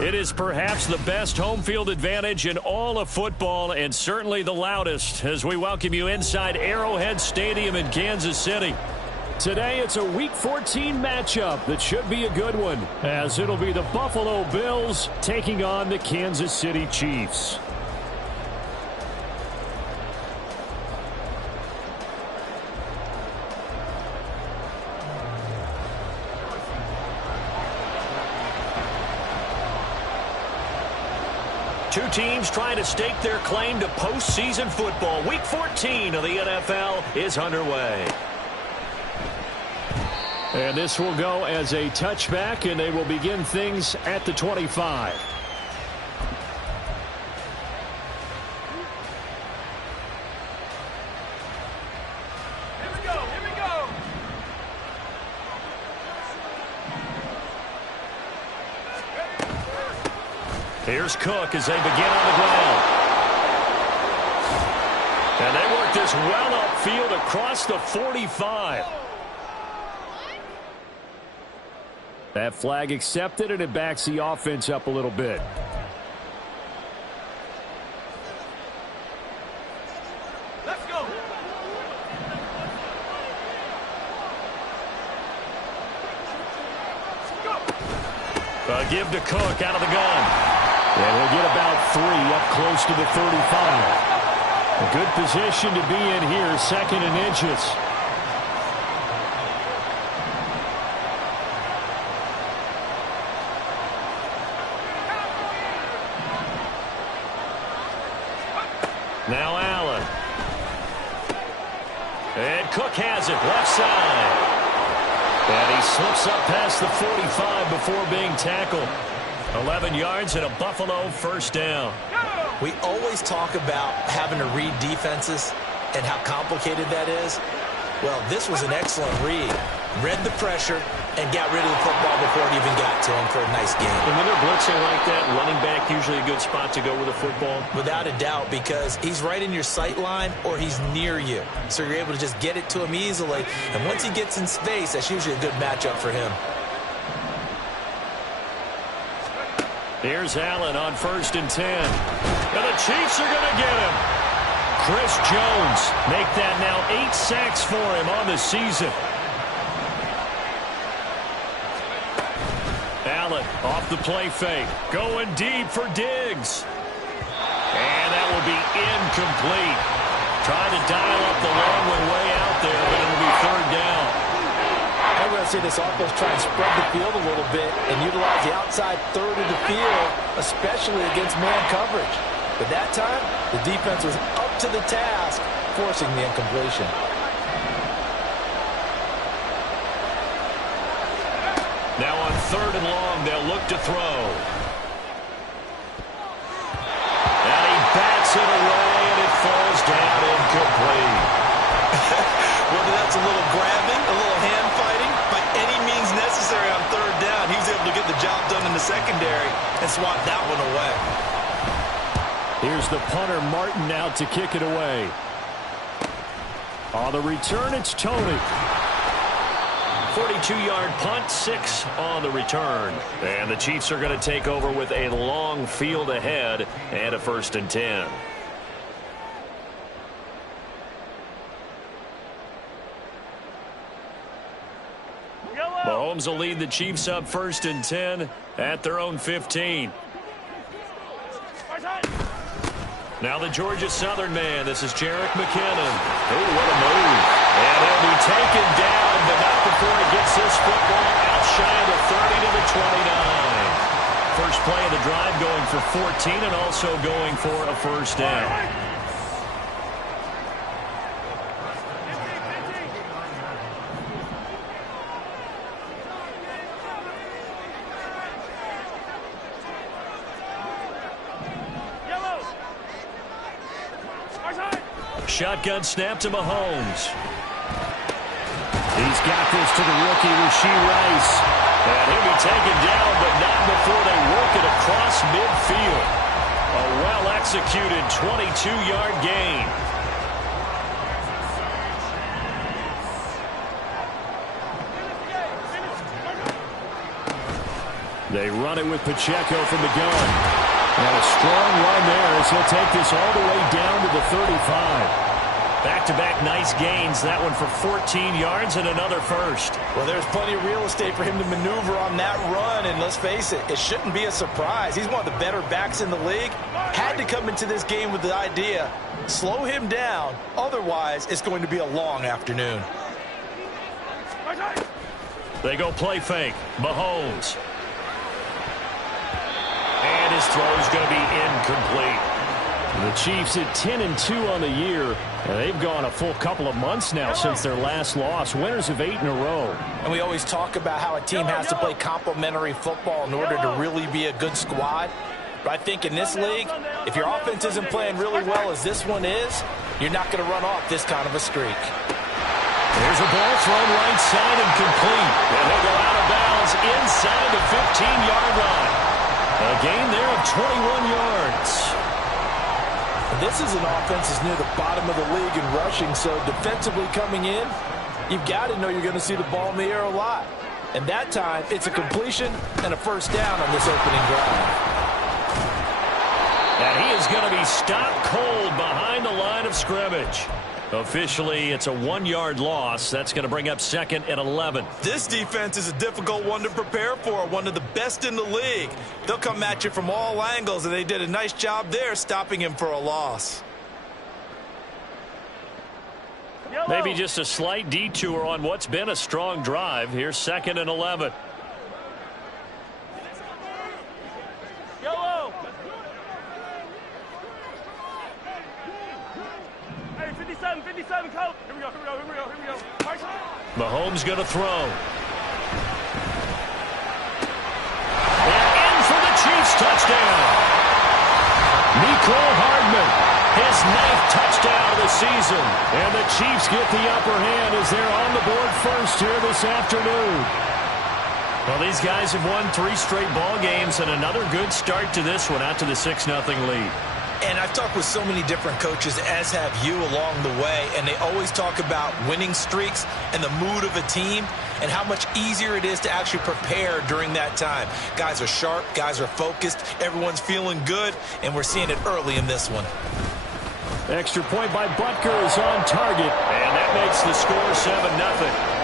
It is perhaps the best home field advantage in all of football, and certainly the loudest, as we welcome you inside Arrowhead Stadium in Kansas City. Today it's a Week 14 matchup that should be a good one, as it'll be the Buffalo Bills taking on the Kansas City Chiefs. Two teams trying to stake their claim to postseason football. Week 14 of the NFL is underway. And this will go as a touchback, and they will begin things at the 25. Here we go, here we go. Here's Cook as they begin on the ground. And they work this well upfield across the 45. That flag accepted, and it backs the offense up a little bit. Let's go. A give to Cook out of the gun. And he'll get about 3 up close to the 35. A good position to be in here, 2nd and inches. Now Allen. And Cook has it, left side. And he slips up past the 45 before being tackled. 11 yards and a Buffalo first down. We always talk about having to read defenses and how complicated that is. Well, this was an excellent read. Read the pressure and got rid of the football before it even got to him for a nice game. And when they're blitzing like that, running back usually a good spot to go with the football? Without a doubt, because he's right in your sight line or he's near you. So you're able to just get it to him easily. And once he gets in space, that's usually a good matchup for him. Here's Allen on 1st and 10. And the Chiefs are going to get him. Chris Jones make that now 8 sacks for him on the season. Allen off the play fake. Going deep for Diggs. And that will be incomplete. Trying to dial up the long one way out there, but it'll be 3rd down. I'm going to see this offense try and spread the field a little bit and utilize the outside 3rd of the field, especially against man coverage. But that time, the defense was up to the task, forcing the incompletion. Now on 3rd and long, they'll look to throw. And he bats it away, and it falls down incomplete. Whether that's a little grabbing, a little hand fighting, by any means necessary on 3rd down, he was able to get the job done in the secondary and swat that one away. Here's the punter, Martin, out to kick it away. On the return, it's Tony. 42-yard punt, 6 on the return. And the Chiefs are going to take over with a long field ahead and a 1st and 10. Mahomes will lead the Chiefs up 1st and 10 at their own 15. Now the Georgia Southern man. This is Jerick McKinnon. Oh, what a move. And he'll be taken down, but not before he gets this football out shy of the 30 to the 29. First play of the drive going for 14 and also going for a 1st down. Shotgun snap to Mahomes. He's got this to the rookie, Rashee Rice. And he'll be taken down, but not before they work it across midfield. A well-executed 22-yard gain. They run it with Pacheco from the gun. And a strong run there as he'll take this all the way down to the 35. Back-to-back nice gains. That one for 14 yards and another first. Well, there's plenty of real estate for him to maneuver on that run. And let's face it, it shouldn't be a surprise. He's one of the better backs in the league. Had to come into this game with the idea, slow him down. Otherwise, it's going to be a long afternoon. They go play fake. Mahomes. And his throw's going to be incomplete. The Chiefs at 10-2 on the year. And they've gone a full couple of months now since their last loss. Winners of 8 in a row. And we always talk about how a team has to play complementary football in order to really be a good squad. But I think in this league, if your offense isn't playing really well as this one is, you're not going to run off this kind of a streak. There's a ball thrown right side and complete. And he'll go out of bounds inside the 15-yard line. A gain there of 21 yards. This is an offense that's near the bottom of the league in rushing, so defensively coming in, you've got to know you're going to see the ball in the air a lot. And that time, it's a completion and a first down on this opening drive. And he is going to be stopped cold behind the line of scrimmage. Officially, it's a 1-yard loss. That's going to bring up 2nd and 11. This defense is a difficult one to prepare for, one of the best in the league. They'll come at you from all angles, and they did a nice job there stopping him for a loss. Maybe just a slight detour on what's been a strong drive. Here's 2nd and 11. Yellow. Hey, 57, coach. Here we go. Mahomes going to throw. And in for the Chiefs touchdown. Mecole Hardman, his 9th touchdown of the season. And the Chiefs get the upper hand as they're on the board first here this afternoon. Well, these guys have won 3 straight ball games and another good start to this one out to the 6-0 lead. And I've talked with so many different coaches, as have you, along the way, and they always talk about winning streaks and the mood of a team and how much easier it is to actually prepare during that time. Guys are sharp, guys are focused, everyone's feeling good, and we're seeing it early in this one. Extra point by Butker is on target, and that makes the score 7-0.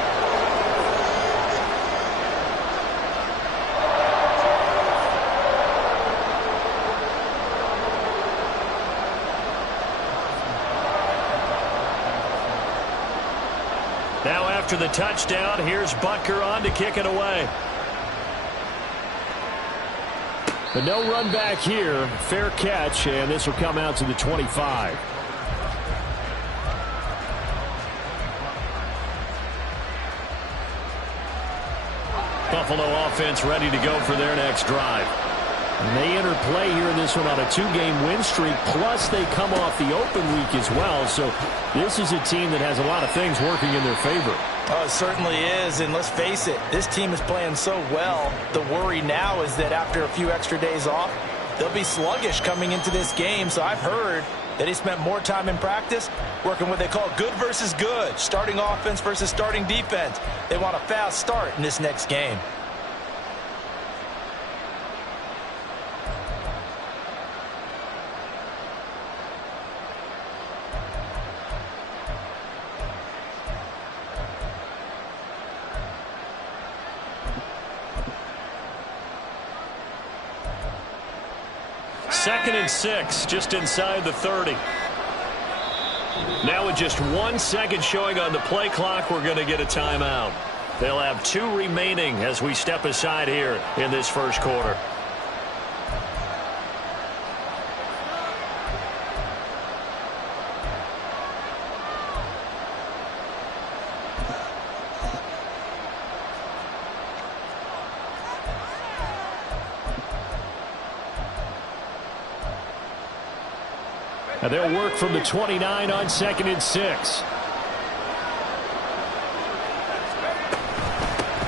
Now after the touchdown, here's Butker on to kick it away. But no run back here. Fair catch, and this will come out to the 25. Buffalo offense ready to go for their next drive. And they enter play here in this one on a 2-game win streak, plus they come off the open week as well. So this is a team that has a lot of things working in their favor. Oh, it certainly is, and let's face it, this team is playing so well. The worry now is that after a few extra days off, they'll be sluggish coming into this game. So I've heard that he spent more time in practice working what they call good versus good, starting offense versus starting defense. They want a fast start in this next game. Second and 6, just inside the 30. Now with just 1 second showing on the play clock, we're going to get a timeout. They'll have 2 remaining as we step aside here in this first quarter. And they'll work from the 29 on 2nd and 6.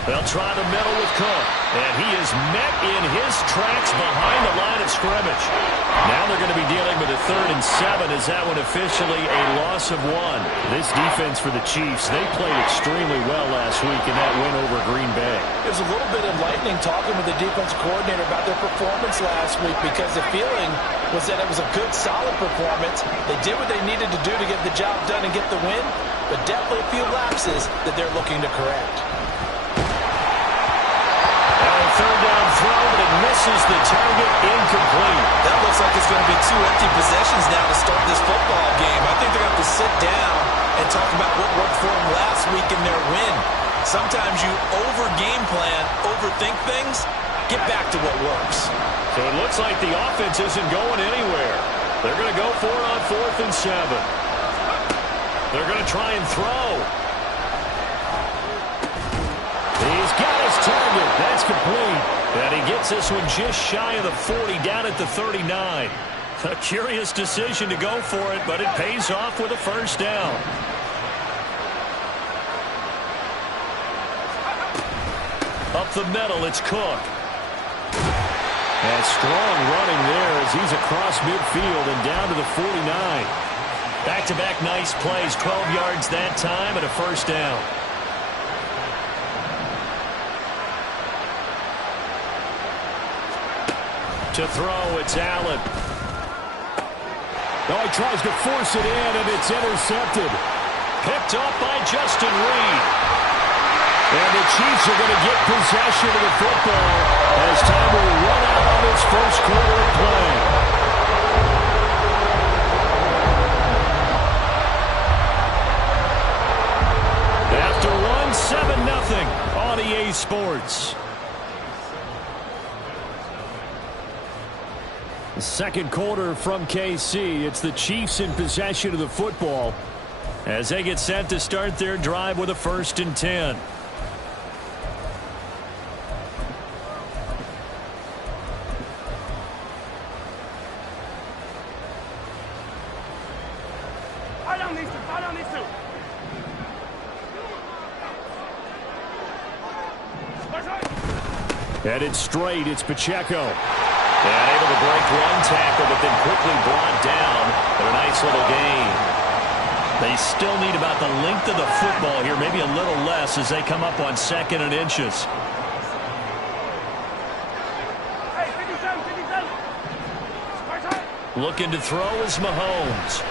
They'll try the middle with Cook. And he is met in his tracks behind the line of scrimmage. Now they're going to be dealing with a 3rd and 7 as that one officially a loss of 1. This defense for the Chiefs, they played extremely well last week in that win over Green Bay. It was a little bit enlightening talking with the defensive coordinator about their performance last week because the feeling was that it was a good, solid performance. They did what they needed to do to get the job done and get the win, but definitely a few lapses that they're looking to correct. 3rd down throw, but it misses the target, incomplete. That looks like it's going to be 2 empty possessions now to start this football game. I think they're going to have to sit down and talk about what worked for them last week in their win. Sometimes you over-game plan, overthink things, get back to what works. So it looks like the offense isn't going anywhere. They're going to go for it on 4th and 7. They're going to try and throw. He's got his target. That's complete. And he gets this one just shy of the 40, down at the 39. A curious decision to go for it, but it pays off with a 1st down. Up the middle, it's Cook. And strong running there as he's across midfield and down to the 49. Back-to-back nice plays, 12 yards that time and a 1st down. To throw, it's Allen. Oh, he tries to force it in, and it's intercepted. Picked up by Justin Reed. And the Chiefs are going to get possession of the football as time will run out on this 1st quarter of play. After one, 7-0 on EA Sports. Second quarter from KC. It's the Chiefs in possession of the football as they get set to start their drive with a 1st and 10. Headed straight, it's Pacheco. And able to break one tackle, but then quickly brought down. But a nice little gain. They still need about the length of the football here, maybe a little less as they come up on 2nd and inches. Hey, 57, 57. Looking to throw is Mahomes.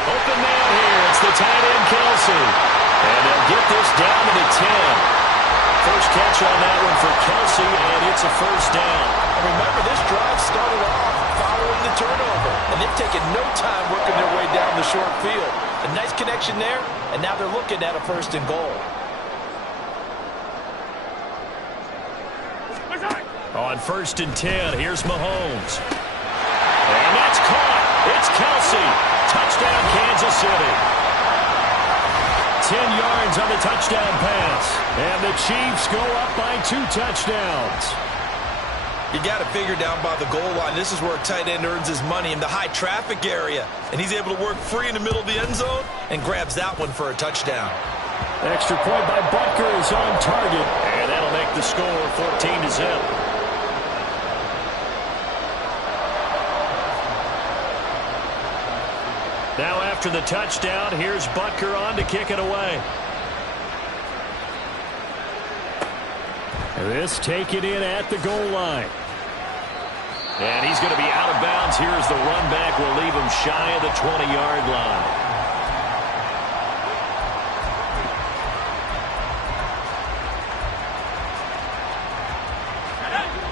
Open man here. It's the tight end, Kelsey. And they'll get this down to the 10. First catch on that one for Kelsey, and it's a 1st down. And remember, this drive started off following the turnover, and they've taken no time working their way down the short field. A nice connection there, and now they're looking at a 1st and goal. On 1st and 10, here's Mahomes. And that's caught. It's Kelsey. Touchdown, Kansas City. 10 yards on the touchdown pass. And the Chiefs go up by 2 touchdowns. You got to figure down by the goal line. This is where a tight end earns his money, in the high traffic area. And he's able to work free in the middle of the end zone and grabs that one for a touchdown. Extra point by Butker is on target. And that'll make the score 14-0. Now after the touchdown, here's Butker on to kick it away. This taken in at the goal line. And he's going to be out of bounds. Here's the run back. Will leave him shy of the 20-yard line.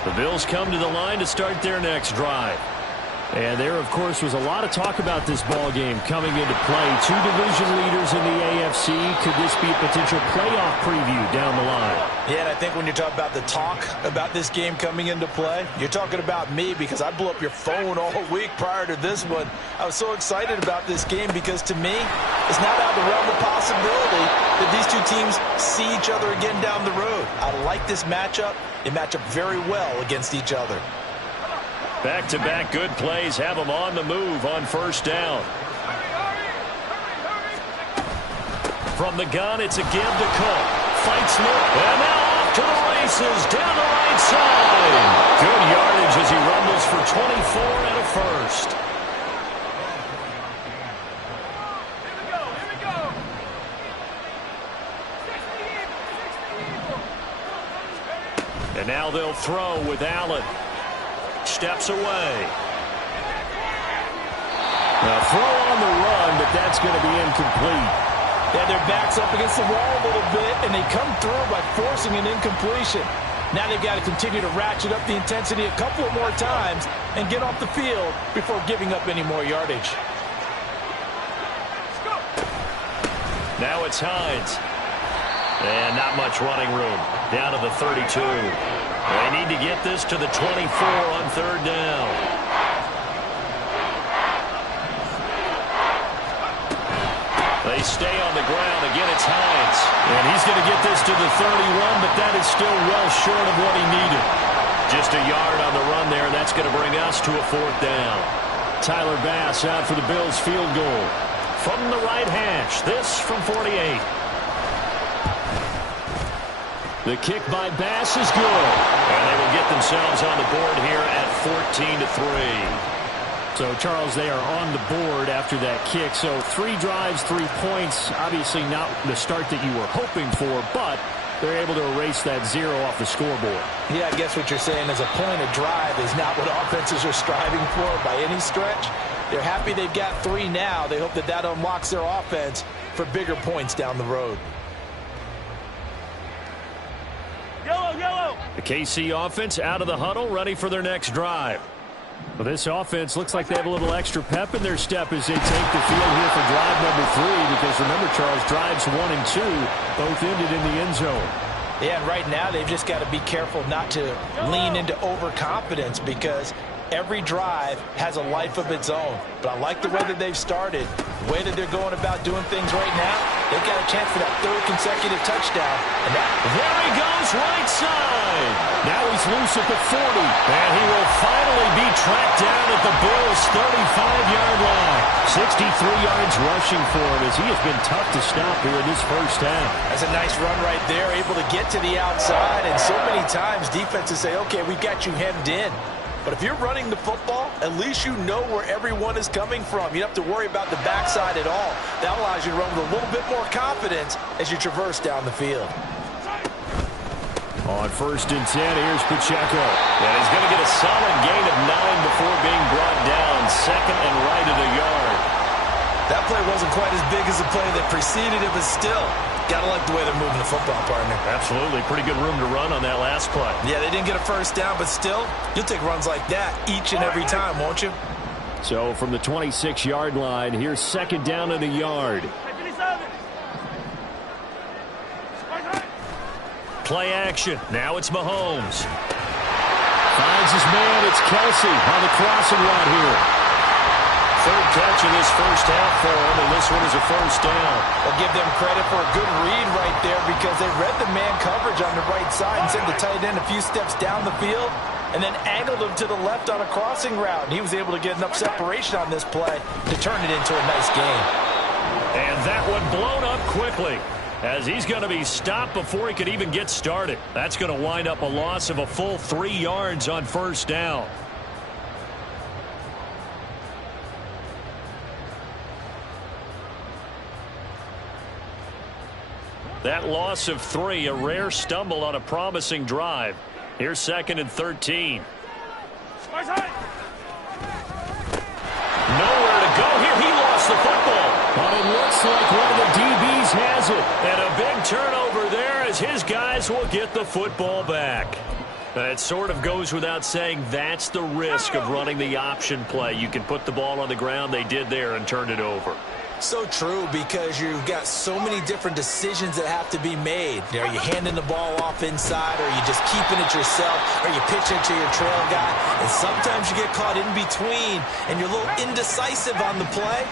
The Bills come to the line to start their next drive. And there, of course, was a lot of talk about this ball game coming into play. 2 division leaders in the AFC. Could this be a potential playoff preview down the line? Yeah, and I think when you talk about the talk about this game coming into play, you're talking about me because I blew up your phone all week prior to this one. I was so excited about this game because, to me, it's not out of the realm of possibility that these two teams see each other again down the road. I like this matchup. They match up very well against each other. Back-to-back good plays have them on the move on 1st down. From the gun, it's a give to Cook. fights through. And now off to the races, down the right side. Good yardage as he rumbles for 24 and a first. And now they'll throw with Allen. Steps away. Now throw on the run, but that's going to be incomplete. Yeah, their back's up against the wall a little bit, and they come through by forcing an incompletion. Now they've got to continue to ratchet up the intensity a couple of more times and get off the field before giving up any more yardage. Now it's Hines. And not much running room. Down to the 32. They need to get this to the 24 on third down. They stay on the ground. Again, it's Hines. And he's going to get this to the 31, but that is still well short of what he needed. Just a yard on the run there, and that's going to bring us to a fourth down. Tyler Bass out for the Bills field goal. From the right hash, this from 48. The kick by Bass is good. And they will get themselves on the board here at 14-3. So, Charles, they are on the board after that kick. So 3 drives, 3 points. Obviously not the start that you were hoping for, but they're able to erase that 0 off the scoreboard. Yeah, I guess what you're saying is a point of drive is not what offenses are striving for by any stretch. They're happy they've got 3 now. They hope that that unlocks their offense for bigger points down the road. The KC offense out of the huddle, ready for their next drive. Well, this offense looks like they have a little extra pep in their step as they take the field here for drive number 3, because remember, Charles, drives 1 and 2 both ended in the end zone. Yeah, and right now they've just got to be careful not to lean into overconfidence, because every drive has a life of its own. But I like the way that they've started, the way that they're going about doing things right now. They've got a chance for that 3rd consecutive touchdown. And there he goes, right side. Now he's loose at the 40. And he will finally be tracked down at the Bills' 35-yard line. 63 yards rushing for him, as he has been tough to stop here in this first half. That's a nice run right there, able to get to the outside. And so many times defenses say, okay, we've got you hemmed in. But if you're running the football, at least you know where everyone is coming from. You don't have to worry about the backside at all. That allows you to run with a little bit more confidence as you traverse down the field. On 1st and 10, here's Pacheco. And he's going to get a solid gain of 9 before being brought down. 2nd and right at a yard. That play wasn't quite as big as the play that preceded it, but still, got to like the way they're moving the football, partner. Absolutely. Pretty good room to run on that last play. Yeah, they didn't get a first down, but still, you'll take runs like that each and every time, won't you? So from the 26-yard line, here's 2nd down and a yard. Play action. Now it's Mahomes. Finds his man. It's Kelsey on the crossing route here. 3rd catch of this first half for him, and this one is a first down. I'll give them credit for a good read right there, because they read the man coverage on the right side and sent the tight end a few steps down the field and then angled him to the left on a crossing route. And he was able to get enough separation on this play to turn it into a nice game. And that one blown up quickly, as he's going to be stopped before he could even get started. That's going to wind up a loss of a full 3 yards on first down. That loss of 3, a rare stumble on a promising drive. Here's 2nd and 13. Nowhere to go here. He lost the football. But it looks like one of the DBs has it. And a big turnover there, as his guys will get the football back. It sort of goes without saying, that's the risk of running the option play. You can put the ball on the ground. They did there and turned it over. So true, because you've got so many different decisions that have to be made. Are you handing the ball off inside, or are you just keeping it yourself? Are you pitching it to your trail guy? And sometimes you get caught in between, and you're a little indecisive on the play,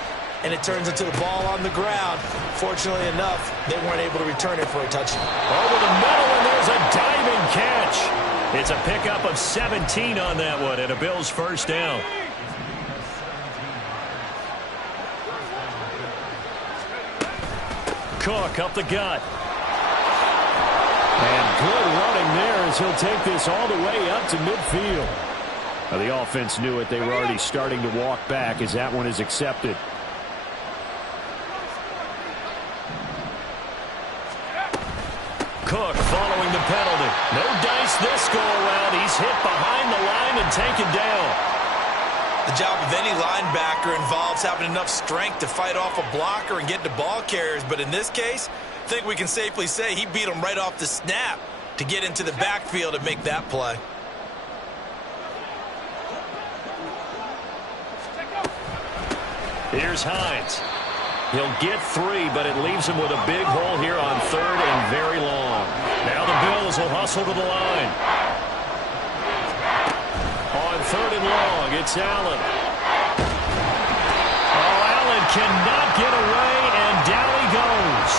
and it turns into the ball on the ground. Fortunately enough, they weren't able to return it for a touchdown. Over the middle, and there's a diving catch. It's a pickup of 17 on that one, and a Bills first down. Cook up the gut. good running there as he'll take this all the way up to midfield. Now, the offense knew it. They were already starting to walk back as that one is accepted. Cook following the penalty. No dice this go-around. He's hit behind the line and taken down. The job of any linebacker involves having enough strength to fight off a blocker and get to ball carriers. But in this case, I think we can safely say he beat him right off the snap to get into the backfield and make that play. Here's Hines. He'll get 3, but it leaves him with a big hole here on 3rd and very long. Now the Bills will hustle to the line. On 3rd and long, it's Allen. Oh, Allen cannot get away, and down he goes.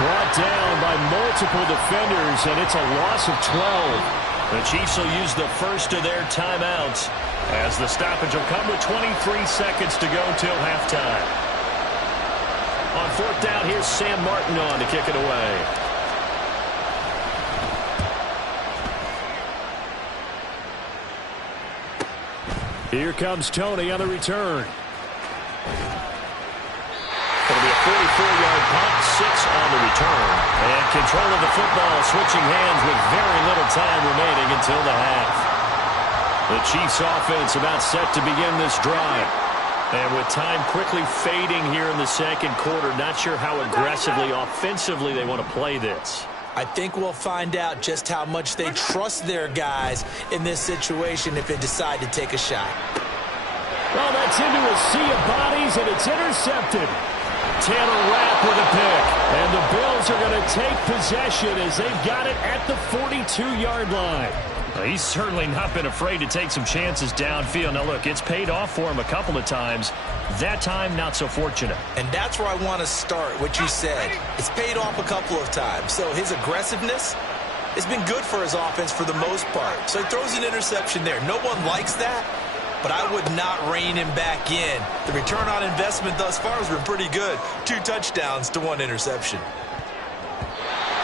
Brought down by multiple defenders, and it's a loss of 12. The Chiefs will use the first of their timeouts as the stoppage will come with 23 seconds to go till halftime. On 4th down, here's Sam Martin on to kick it away. Here comes Tony on the return. It'll be a 44-yard punt, 6 on the return. And control of the football, switching hands with very little time remaining until the half. The Chiefs offense about set to begin this drive. And with time quickly fading here in the second quarter, not sure how aggressively, offensively they want to play this. I think we'll find out just how much they trust their guys in this situation if they decide to take a shot. Well, that's into a sea of bodies, and it's intercepted. Taylor Rapp with a pick. And the Bills are going to take possession as they've got it at the 42-yard line. He's certainly not been afraid to take some chances downfield. Now, look, it's paid off for him a couple of times. That time, not so fortunate. And that's where I want to start, what you said. It's paid off a couple of times. So his aggressiveness has been good for his offense for the most part. So he throws an interception there. No one likes that, but I would not rein him back in. The return on investment thus far has been pretty good. 2 touchdowns to 1 interception.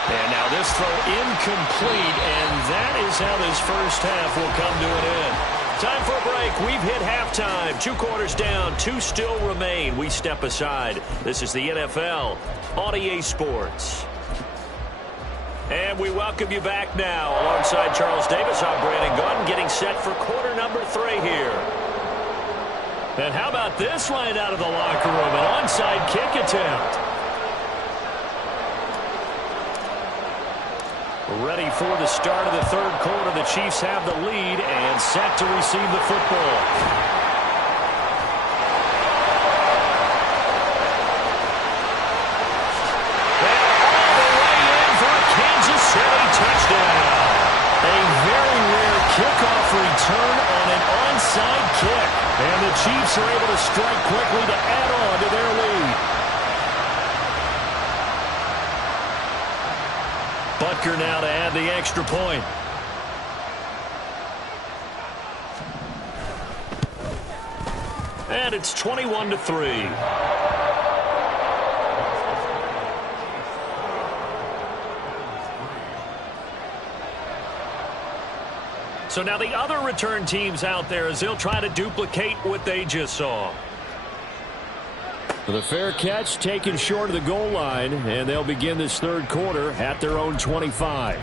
And now this throw incomplete, and that is how this first half will come to an end. Time for a break. We've hit halftime. 2 quarters down, 2 still remain. We step aside. This is the NFL on EA Sports. And we welcome you back now. Alongside Charles Davis, I'm Brandon Gunn, getting set for quarter number 3 here. And how about this line out of the locker room? An onside kick attempt. Ready for the start of the 3rd quarter. The Chiefs have the lead and set to receive the football. They're all the way in for a Kansas City touchdown. A very rare kickoff return on an onside kick. And the Chiefs are able to strike quickly to add on to their lead. Butker now to add the extra point. And it's 21-3. So now the other return teams out there as they'll try to duplicate what they just saw. The fair catch taken short of the goal line, and they'll begin this 3rd quarter at their own 25.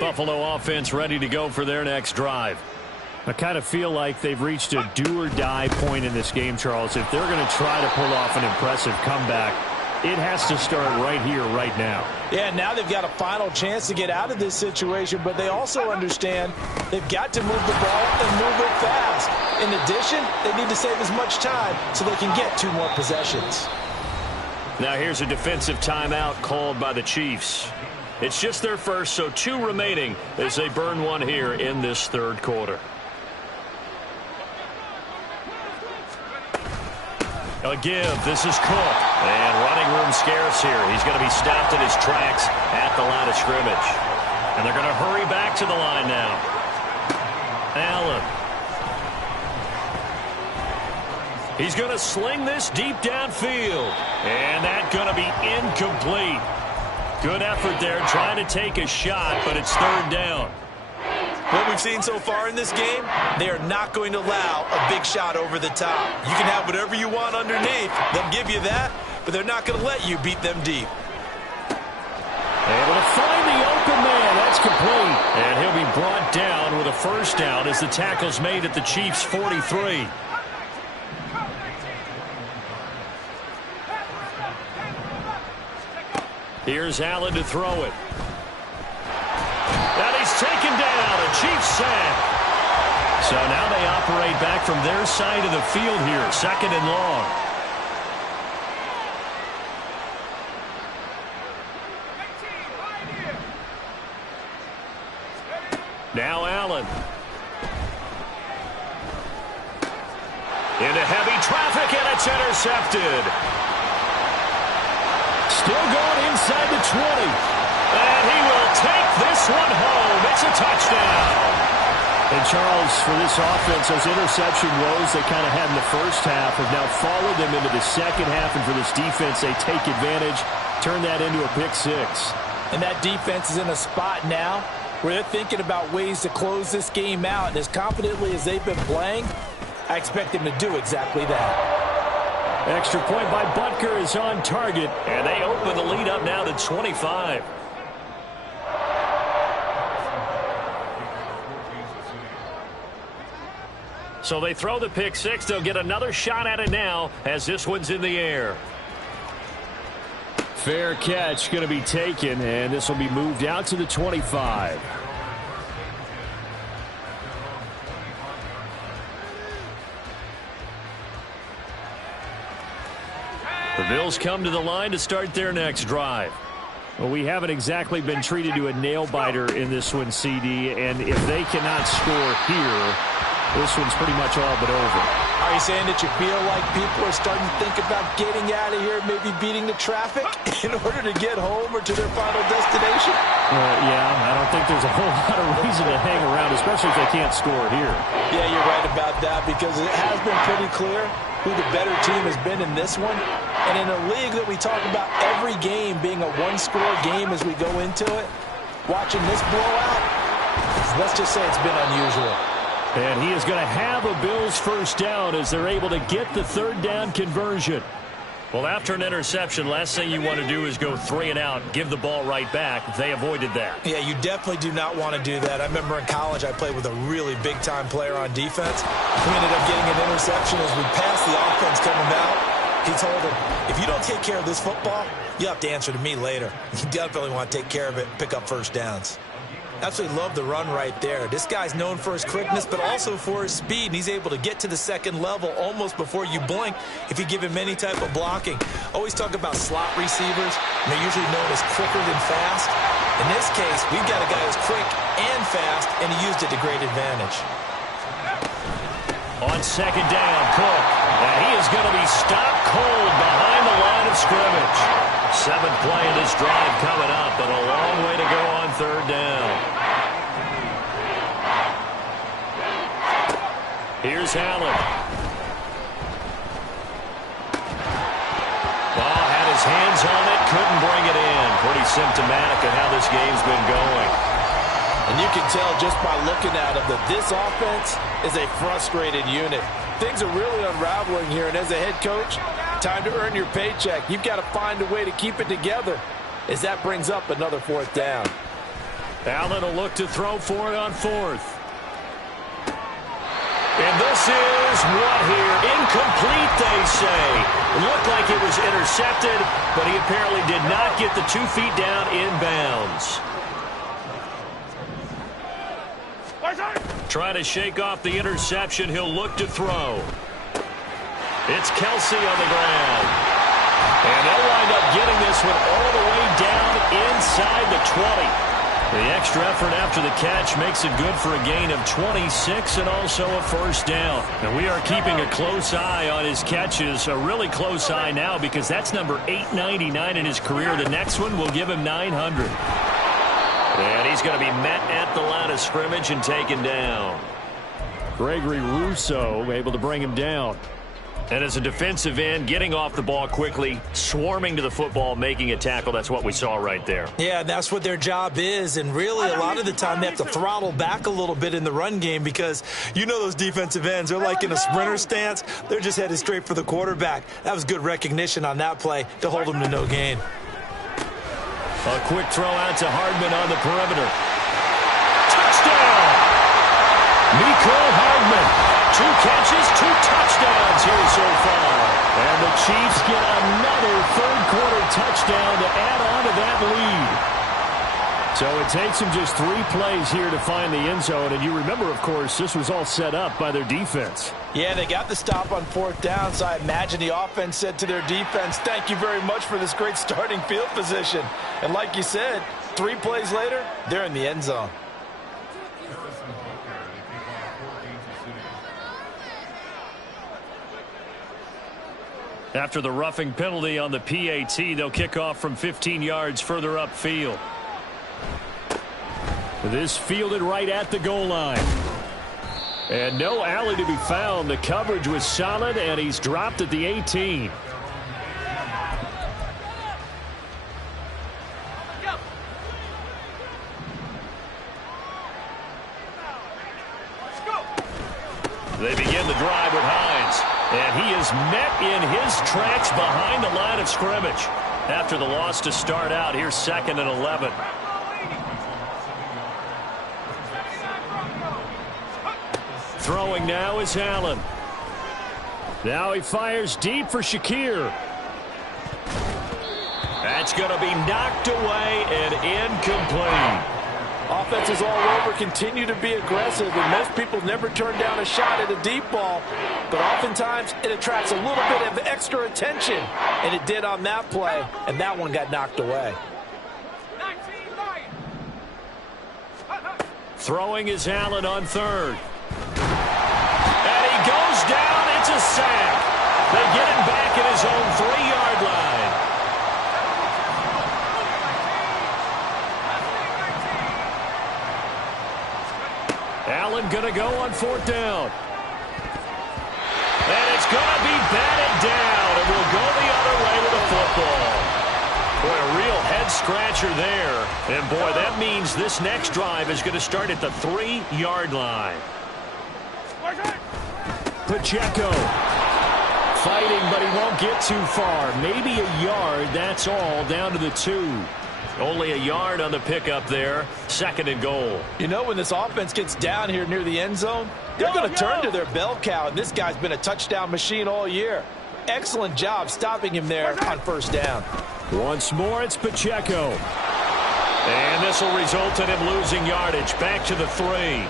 Buffalo offense ready to go for their next drive. I kind of feel like they've reached a do-or-die point in this game, Charles. If they're going to try to pull off an impressive comeback, it has to start right here, right now. Yeah, now they've got a final chance to get out of this situation, but they also understand they've got to move the ball and move it fast. In addition, they need to save as much time so they can get 2 more possessions. Now here's a defensive timeout called by the Chiefs. It's just their first, so 2 remaining as they burn 1 here in this 3rd quarter. A give. This is Cook. And running room scarce here. He's going to be stopped in his tracks at the line of scrimmage. And they're going to hurry back to the line now. Allen. He's going to sling this deep downfield. And that's going to be incomplete. Good effort there trying to take a shot, but it's third down. What we've seen so far in this game, they are not going to allow a big shot over the top. You can have whatever you want underneath. They'll give you that, but they're not going to let you beat them deep. Able to find the open man. That's complete. And he'll be brought down with a first down as the tackle's made at the Chiefs' 43. Here's Allen to throw it. And he's taken down. A Chiefs sack. So now they operate back from their side of the field here. Second and long. Now Allen. Into heavy traffic, and it's intercepted. Still going inside the 20. And he will take this one home. It's a touchdown. And Charles, for this offense, those interception woes they kind of had in the first half have now followed them into the second half. And for this defense, they take advantage, turn that into a pick six. And that defense is in a spot now where they're thinking about ways to close this game out. And as confidently as they've been playing, I expect them to do exactly that. Extra point by Butker is on target, and they open the lead up now to 25. So they throw the pick six. They'll get another shot at it now as this one's in the air. Fair catch going to be taken, and this will be moved out to the 25. The Bills come to the line to start their next drive. Well, we haven't exactly been treated to a nail-biter in this one, CD, and if they cannot score here, this one's pretty much all but over. Are you saying that you feel like people are starting to think about getting out of here, maybe beating the traffic in order to get home or to their final destination? Yeah, I don't think there's a whole lot of reason to hang around, especially if they can't score here. Yeah, you're right about that because it has been pretty clear who the better team has been in this one. And in a league that we talk about every game being a one-score game as we go into it, watching this blowout, let's just say it's been unusual. And he is going to have a Bills first down as they're able to get the third down conversion. Well, after an interception, last thing you want to do is go 3 and out, give the ball right back. They avoided that. Yeah, you definitely do not want to do that. I remember in college I played with a really big-time player on defense. We ended up getting an interception as we passed the offense coming out. He told him, if you don't take care of this football, you have to answer to me later. You definitely want to take care of it and pick up first downs. Absolutely love the run right there. This guy's known for his quickness, but also for his speed. And he's able to get to the second level almost before you blink if you give him any type of blocking. Always talk about slot receivers, and they're usually known as quicker than fast. In this case, we've got a guy who's quick and fast, and he used it to great advantage. On second down, Cook. And he is going to be stopped cold behind the line of scrimmage. 7th play of this drive coming up, but a long way to go on third down. Here's Allen. Ball had his hands on it, couldn't bring it in. Pretty symptomatic of how this game's been going. And you can tell just by looking at him that this offense is a frustrated unit. Things are really unraveling here, and as a head coach, time to earn your paycheck. You've got to find a way to keep it together as that brings up another 4th down. Allen will look to throw for it on 4th. And this is what here? Incomplete, they say. It looked like it was intercepted, but he apparently did not get the 2 feet down inbounds. Trying to shake off the interception. He'll look to throw. It's Kelsey on the ground. And they'll wind up getting this one all the way down inside the 20. The extra effort after the catch makes it good for a gain of 26 and also a first down. And we are keeping a close eye on his catches, a really close eye now because that's number 899 in his career. The next one will give him 900. And he's going to be met at the line of scrimmage and taken down. Gregory Rousseau able to bring him down. And as a defensive end, getting off the ball quickly, swarming to the football, making a tackle, that's what we saw right there. Yeah, that's what their job is, and really a lot of the time they have to throttle back a little bit in the run game because you know those defensive ends, they're like in a sprinter stance. They're just headed straight for the quarterback. That was good recognition on that play to hold them to no gain. A quick throw out to Hardman on the perimeter. Touchdown! Mecole Hardman. 2 catches, 2 touchdowns here so far. And the Chiefs get another third-quarter touchdown to add on to that lead. So it takes them just 3 plays here to find the end zone. And you remember, of course, this was all set up by their defense. Yeah, they got the stop on 4th down, so I imagine the offense said to their defense, thank you very much for this great starting field position. And like you said, 3 plays later, they're in the end zone. After the roughing penalty on the PAT, they'll kick off from 15 yards further upfield. This fielded right at the goal line. And no alley to be found. The coverage was solid, and he's dropped at the 18. They begin the drive with Hines. And he is met in his tracks behind the line of scrimmage. After the loss to start out, here's 2nd and 11. Throwing now is Allen. Now he fires deep for Shakir. That's going to be knocked away and incomplete. Offenses all over continue to be aggressive, and most people never turn down a shot at a deep ball. But oftentimes, it attracts a little bit of extra attention, and it did on that play, and that one got knocked away. Throwing is Allen on 3rd. And he goes down. It's a sack. They get him back at his own 3-yard line. Allen going to go on 4th down. And it's going to be batted down, and we'll go the other way with the football. Boy, a real head-scratcher there. And, boy, that means this next drive is going to start at the 3-yard line. Pacheco fighting, but he won't get too far. Maybe a yard, that's all, down to the 2. Only a yard on the pickup there. 2nd and goal. You know, when this offense gets down here near the end zone, they're going to turn to their bell cow, and this guy's been a touchdown machine all year. Excellent job stopping him there on 1st down. Once more, it's Pacheco. And this will result in him losing yardage. Back to the 3.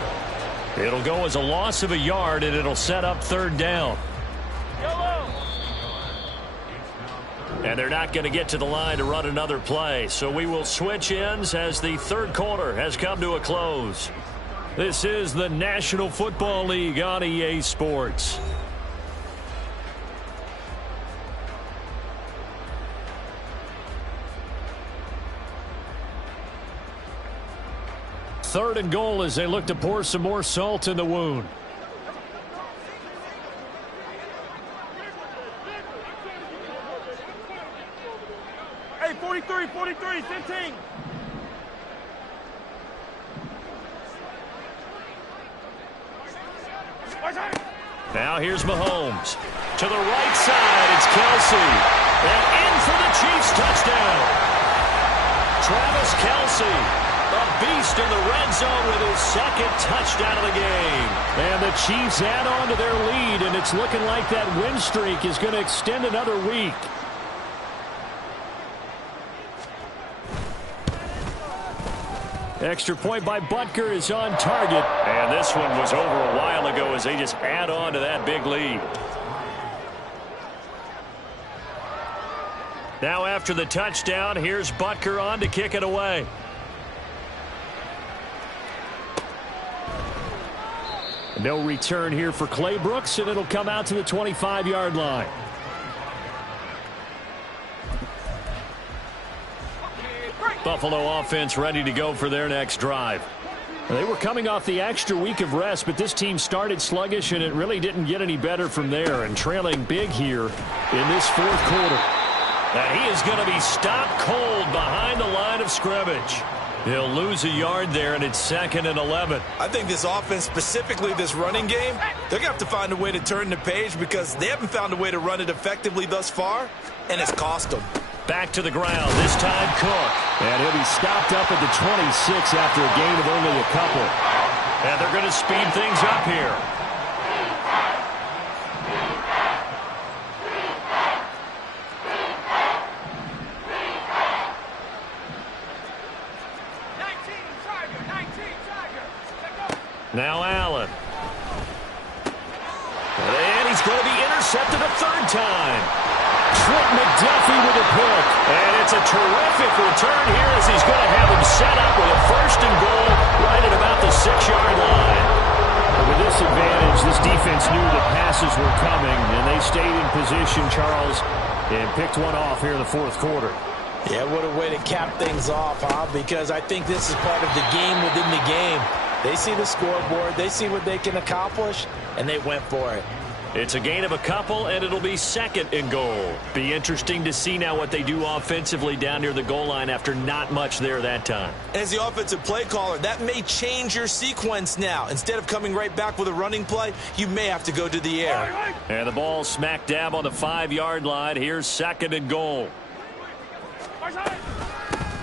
It'll go as a loss of a yard, and it'll set up 3rd down. And they're not going to get to the line to run another play. So we will switch ends as the 3rd quarter has come to a close. This is the National Football League on EA Sports. Third and goal as they look to pour some more salt in the wound. Hey, 43, 15. Now here's Mahomes. To the right side, it's Kelsey. And in for the Chiefs touchdown. Travis Kelsey, a beast in the red zone with his 2nd touchdown of the game. And the Chiefs add on to their lead, and it's looking like that win streak is going to extend another week. Extra point by Butker is on target. And this one was over a while ago as they just add on to that big lead. Now after the touchdown, here's Butker on to kick it away. No return here for Clay Brooks, and it'll come out to the 25-yard line. Buffalo offense ready to go for their next drive. They were coming off the extra week of rest, but this team started sluggish, and it really didn't get any better from there, and trailing big here in this fourth quarter. And he is going to be stopped cold behind the line of scrimmage. He'll lose a yard there, and it's 2nd and 11. I think this offense, specifically this running game, they're going to have to find a way to turn the page because they haven't found a way to run it effectively thus far, and it's cost them. Back to the ground, this time Cook. And he'll be stopped up at the 26 after a gain of only a couple. And they're going to speed things up here. Now Allen. And he's going to be intercepted a third time. Trent McDuffie with a pick. And it's a terrific return here as he's going to have him set up with a 1st and goal right at about the 6-yard line. And with this advantage, this defense knew that passes were coming, and they stayed in position, Charles, and picked one off here in the fourth quarter. Yeah, what a way to cap things off, huh? Because I think this is part of the game within the game. They see the scoreboard, they see what they can accomplish, and they went for it. It's a gain of a couple, and it'll be 2nd and goal. Be interesting to see now what they do offensively down near the goal line after not much there that time. As the offensive play caller, that may change your sequence now. Instead of coming right back with a running play, you may have to go to the air. And the ball smack dab on the 5-yard line. Here's 2nd and goal.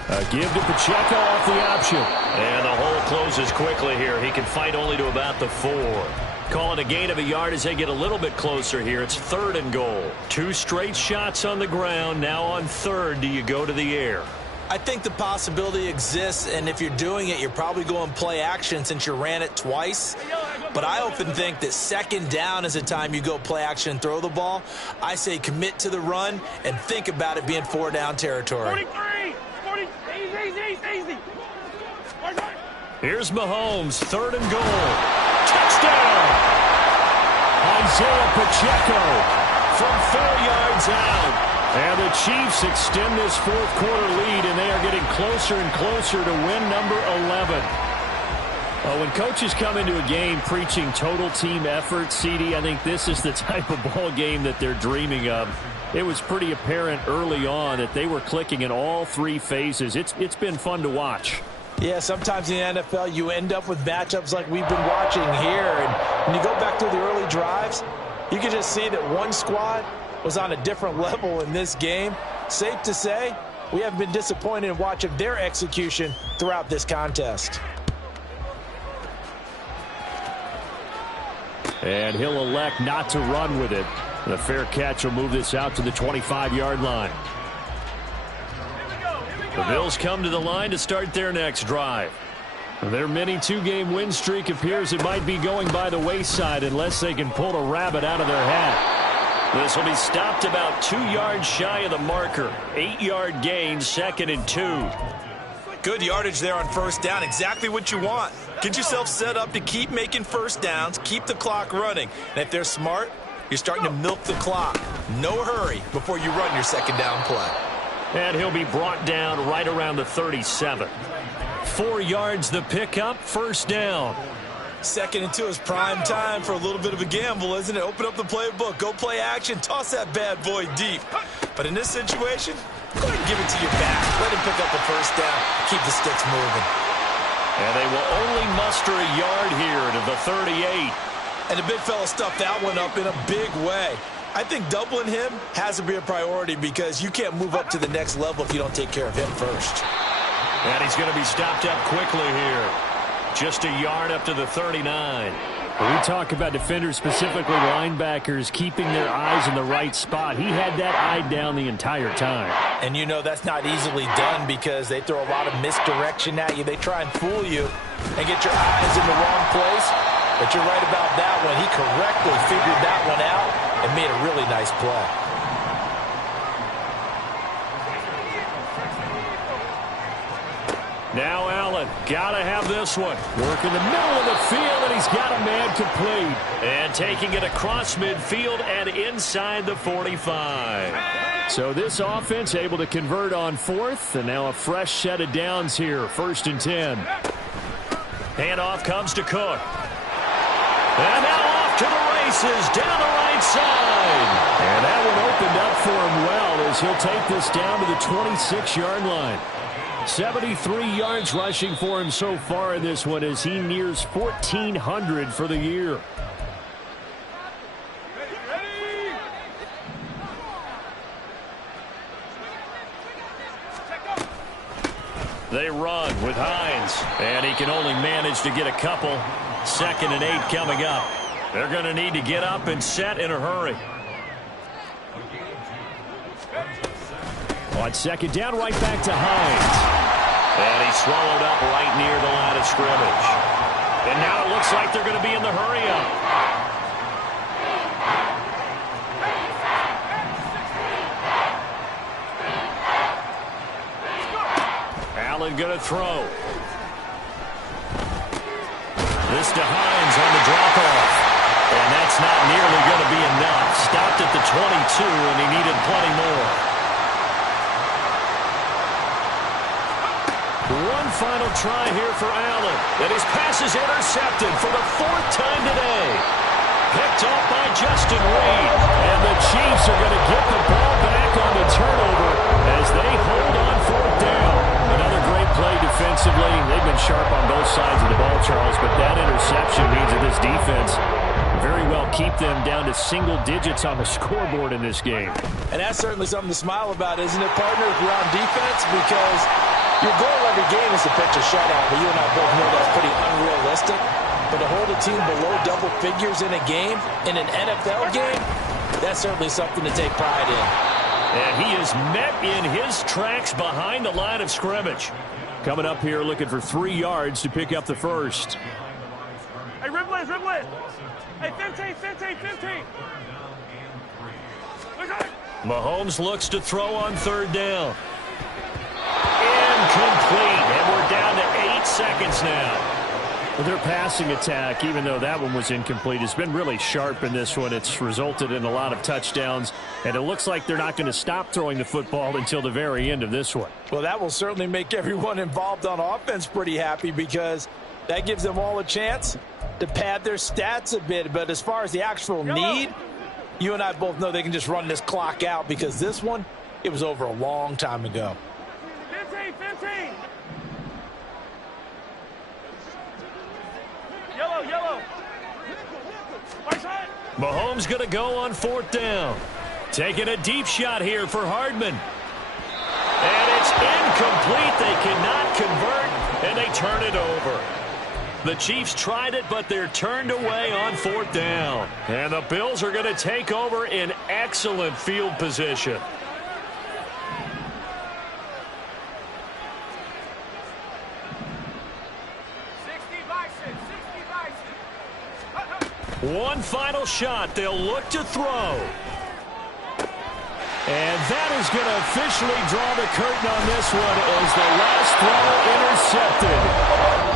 A give to Pacheco off the option. And the hole closes quickly here. He can fight only to about the 4. Call it a gain of a yard as they get a little bit closer here. It's 3rd and goal. 2 straight shots on the ground. Now on 3rd, do you go to the air? I think the possibility exists, and if you're doing it, you're probably going play action since you ran it twice. But I often think that 2nd down is the time you go play action and throw the ball. I say commit to the run and think about it being 4-down territory. 43, 40, easy. Here's Mahomes, 3rd and goal. Touchdown! Isaiah Pacheco From 4 yards out. And the Chiefs extend this fourth quarter lead, and they are getting closer and closer to win number 11. When coaches come into a game preaching total team effort, CD, I think this is the type of ball game that they're dreaming of. It was pretty apparent early on that they were clicking in all 3 phases. It's been fun to watch. Yeah, sometimes in the NFL you end up with matchups like we've been watching here. And when you go back to the early drives, you can just see that one squad was on a different level in this game. Safe to say, we haven't been disappointed in watching their execution throughout this contest. And he'll elect not to run with it. The fair catch will move this out to the 25-yard line. The Bills come to the line to start their next drive. Their mini 2-game win streak appears it might be going by the wayside unless they can pull a rabbit out of their hat. This will be stopped about 2 yards shy of the marker. 8-yard gain, 2nd and 2. Good yardage there on 1st down. Exactly what you want. Get yourself set up to keep making 1st downs, keep the clock running. And if they're smart, you're starting to milk the clock. No hurry before you run your 2nd down play. And he'll be brought down right around the 37. 4 yards the pickup, 1st down. 2nd and 2 is prime time for a little bit of a gamble, isn't it? Open up the playbook, go play action, toss that bad boy deep. But in this situation, go ahead and give it to your back. Let him pick up the 1st down, keep the sticks moving. And they will only muster a yard here to the 38. And the big fella stuffed that one up in a big way. I think doubling him has to be a priority because you can't move up to the next level if you don't take care of him first. And he's going to be stopped up quickly here. Just a yard up to the 39. We talk about defenders, specifically linebackers, keeping their eyes in the right spot. He had that eye down the entire time. And you know that's not easily done because they throw a lot of misdirection at you. They try and fool you and get your eyes in the wrong place. But you're right about that one. He correctly figured that one out and made a really nice play. Now Allen, got to have this one. Work in the middle of the field, and he's got a man complete. And taking it across midfield and inside the 45. So this offense able to convert on 4th, and now a fresh set of downs here, 1st and 10. Handoff comes to Cook. And now off to the races down the right side. And that one opened up for him well as he'll take this down to the 26-yard line. 73 yards rushing for him so far in this one as he nears 1,400 for the year. They run with Hines, and he can only manage to get a couple. 2nd and 8 coming up. They're going to need to get up and set in a hurry. On 2nd down, right back to Hines. And he's swallowed up right near the line of scrimmage. And now it looks like they're going to be in the hurry-up. Allen going to throw. This to Hines on the drop-off. And that's not nearly going to be enough. Stopped at the 22, and he needed plenty more. One final try here for Allen. And his pass is intercepted for the 4th time today. Picked off by Justin Reed. And the Chiefs are going to get the ball back on the turnover as they hold on 4th down. Another great play defensively. They've been sharp on both sides of the ball, Charles, but that interception means that this defense very well keep them down to single digits on the scoreboard in this game. And that's certainly something to smile about, isn't it, partner, if you're on defense? Because your goal every game is to pitch a shutout, but you and I both know that's pretty unrealistic. But to hold a team below double figures in a game, in an NFL game, that's certainly something to take pride in. And he is met in his tracks behind the line of scrimmage. Coming up here looking for 3 yards to pick up the first. Hey, Ripley, Ripley. Hey, 15, 15, 15. Mahomes looks to throw on 3rd down. Incomplete, and we're down to 8 seconds now. Their passing attack, even though that one was incomplete, has been really sharp in this one. It's resulted in a lot of touchdowns, and it looks like they're not going to stop throwing the football until the very end of this one. Well, that will certainly make everyone involved on offense pretty happy because that gives them all a chance to pad their stats a bit. But as far as the actual need, you and I both know they can just run this clock out because this one, it was over a long time ago. 15, 15. Yellow, yellow. Right side. Mahomes going to go on 4th down. Taking a deep shot here for Hardman. And it's incomplete. They cannot convert, and they turn it over. The Chiefs tried it, but they're turned away on 4th down. And the Bills are going to take over in excellent field position. One final shot. They'll look to throw. And that is going to officially draw the curtain on this one as the last throw intercepted.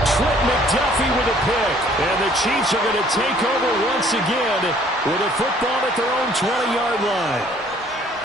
Trent McDuffie with a pick. And the Chiefs are going to take over once again with a football at their own 20-yard line.